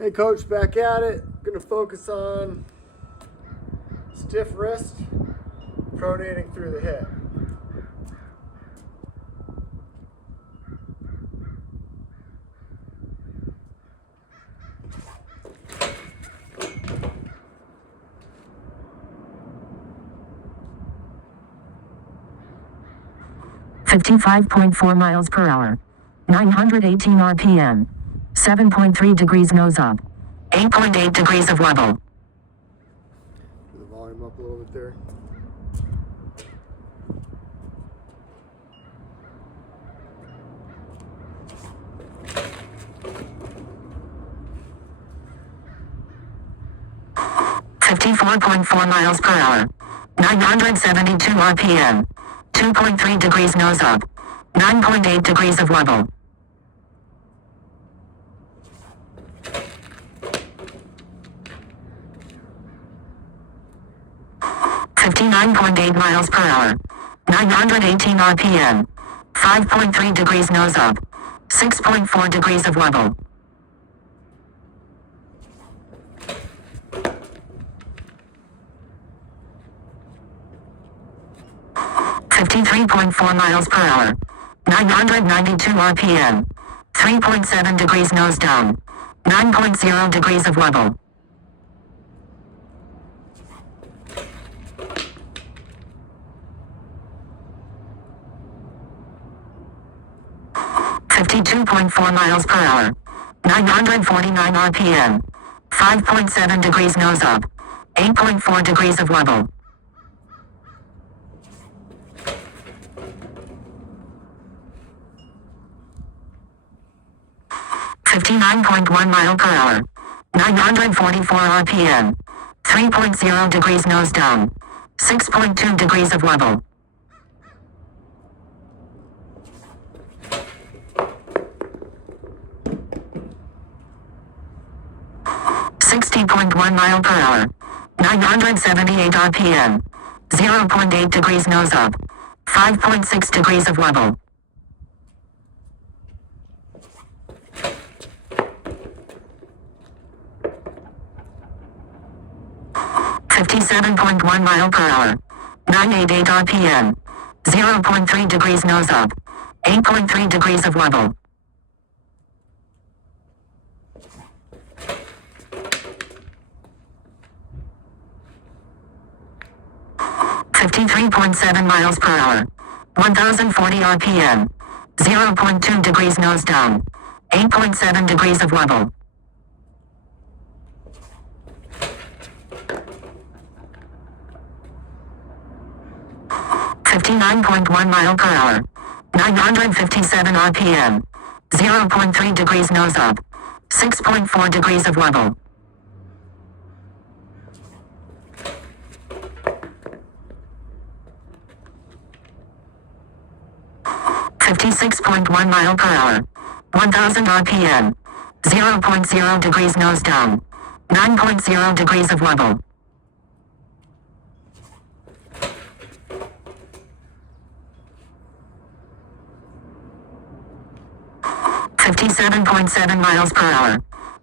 Hey coach, back at it. Gonna focus on stiff wrist, pronating through the hip. $55.4 miles per hour. 918 RPM. 7.3 degrees nose up. 8.8 degrees of wobble. Put the volume up a little bit there. $54.4 miles per hour. 972 RPM. 2.3 degrees nose up. 9.8 degrees of wobble. $59.8 miles per hour. 918 RPM. 5.3 degrees nose up. 6.4 degrees of wobble. $53.4 miles per hour. 992 RPM. 3.7 degrees nose down. 9.0 degrees of wobble. $52.4 miles per hour. 949 RPM. 5.7 degrees nose up. 8.4 degrees of wobble. $59.1 mile per hour. 944 RPM. 3.0 degrees nose down. 6.2 degrees of wobble. $60.1 mile per hour. 978 RPM. 0.8 degrees nose up. 5.6 degrees of wobble. $57.1 mile per hour. 988 RPM. 0.3 degrees nose up. 8.3 degrees of wobble. $53.7 miles per hour. 1040 RPM. 0.2 degrees nose down. 8.7 degrees of wobble. $59.1 mile per hour. 957 RPM. 0.3 degrees nose up. 6.4 degrees of wobble. $56.1 mile per hour. 1000 RPM. 0.0 degrees nose down. 9.0 degrees of wobble. $57.7 miles per hour.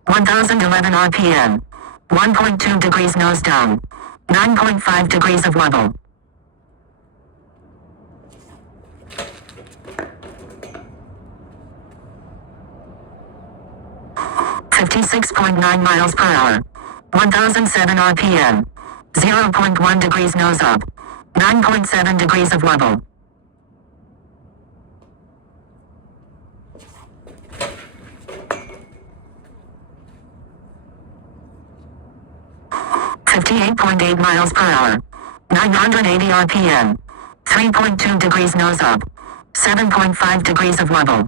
1011 RPM. 1.2 degrees nose down. 9.5 degrees of wobble. $56.9 miles per hour. 1007 RPM. 0.1 degrees nose up. 9.7 degrees of wobble. $58.8 miles per hour. 980 RPM. 3.2 degrees nose up. 7.5 degrees of wobble.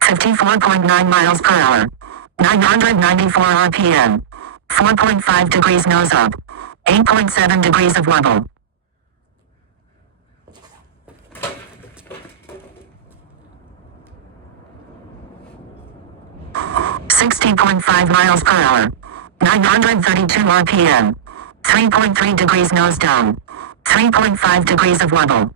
$54.9 miles per hour. 994 RPM. 4.5 degrees nose up. 8.7 degrees of wobble. $60.5 miles per hour. 932 RPM. 3.3 degrees nose down. 3.5 degrees of wobble.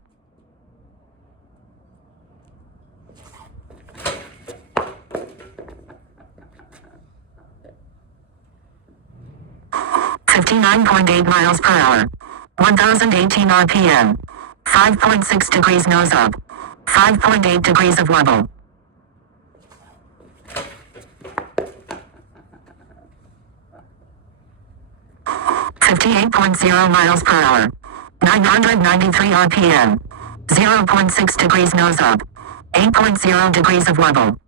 (59.8 miles per hour). 1018 RPM. 5.6 degrees nose up. 5.8 degrees of wobble. (58.0 miles per hour). 993 RPM. 0.6 degrees nose up. 8.0 degrees of wobble.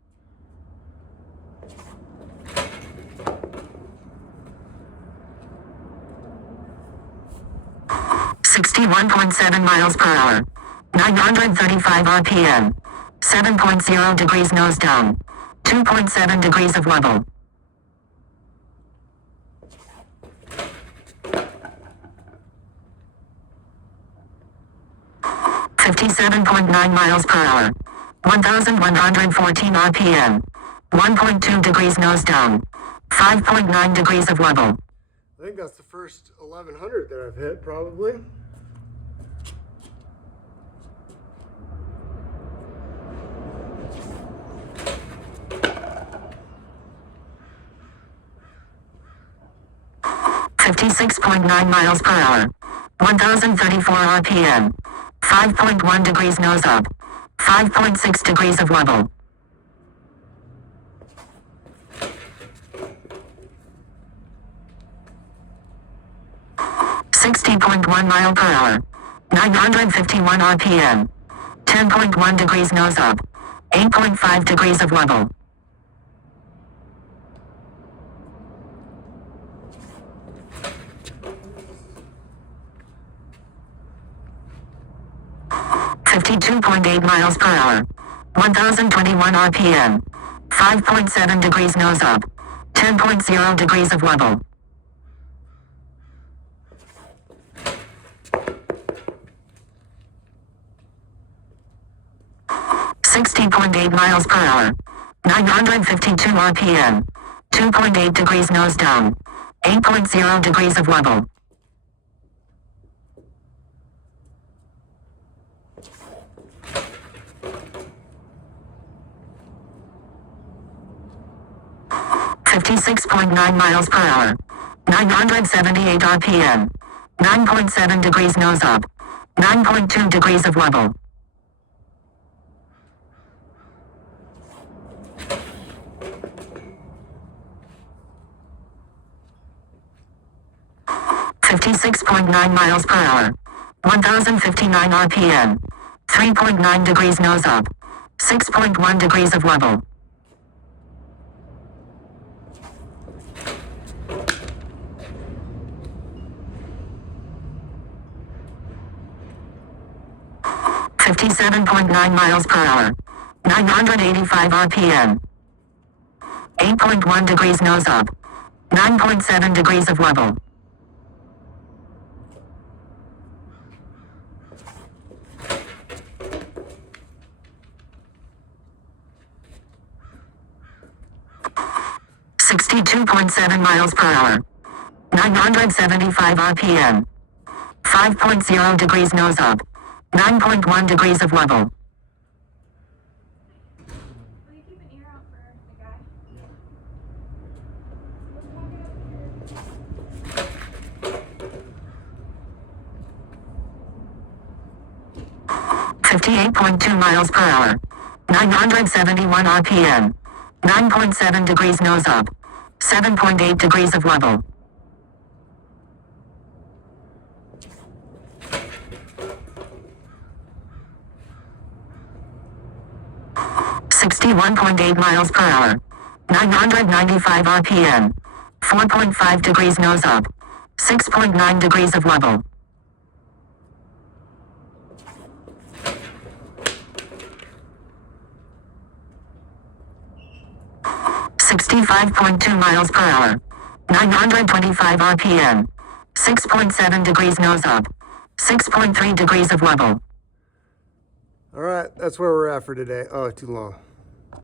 (61.7 miles per hour). 935 RPM. 7.0 degrees nose down. 2.7 degrees of wobble. (57.9 miles per hour). 1114 RPM. 1.2 degrees nose down. 5.9 degrees of wobble. I think that's the first 1100 that I've hit, probably. (56.9 miles per hour). 1034 RPM. 5.1 degrees nose up. 5.6 degrees of wobble. (60.1 mile per hour). 951 RPM. 10.1 degrees nose up. 8.5 degrees of wobble. (52.8 miles per hour). 1021 RPM. 5.7 degrees nose up. 10.0 degrees of wobble. (60.8 miles per hour). 952 RPM. 2.8 degrees nose down. 8.0 degrees of wobble. (56.9 miles per hour). 978 RPM. 9.7 degrees nose up. 9.2 degrees of wobble. (56.9 miles per hour). 1059 RPM. 3.9 degrees nose up. 6.1 degrees of wobble. (57.9 miles per hour). 985 RPM. 8.1 degrees nose up. 9.7 degrees of wobble. (62.7 miles per hour). 975 RPM. 5.0 degrees nose up. 9.1 degrees of wobble. Will you keep an ear out for the guy? 58.2 miles per hour. 971 RPM. 9.7 degrees nose up. 7.8 degrees of wobble. (61.8 miles per hour). 995 RPM. 4.5 degrees nose up. 6.9 degrees of wobble. (65.2 miles per hour). 925 RPM. 6.7 degrees nose up. 6.3 degrees of wobble. All right, that's where we're at for today. Oh, too long.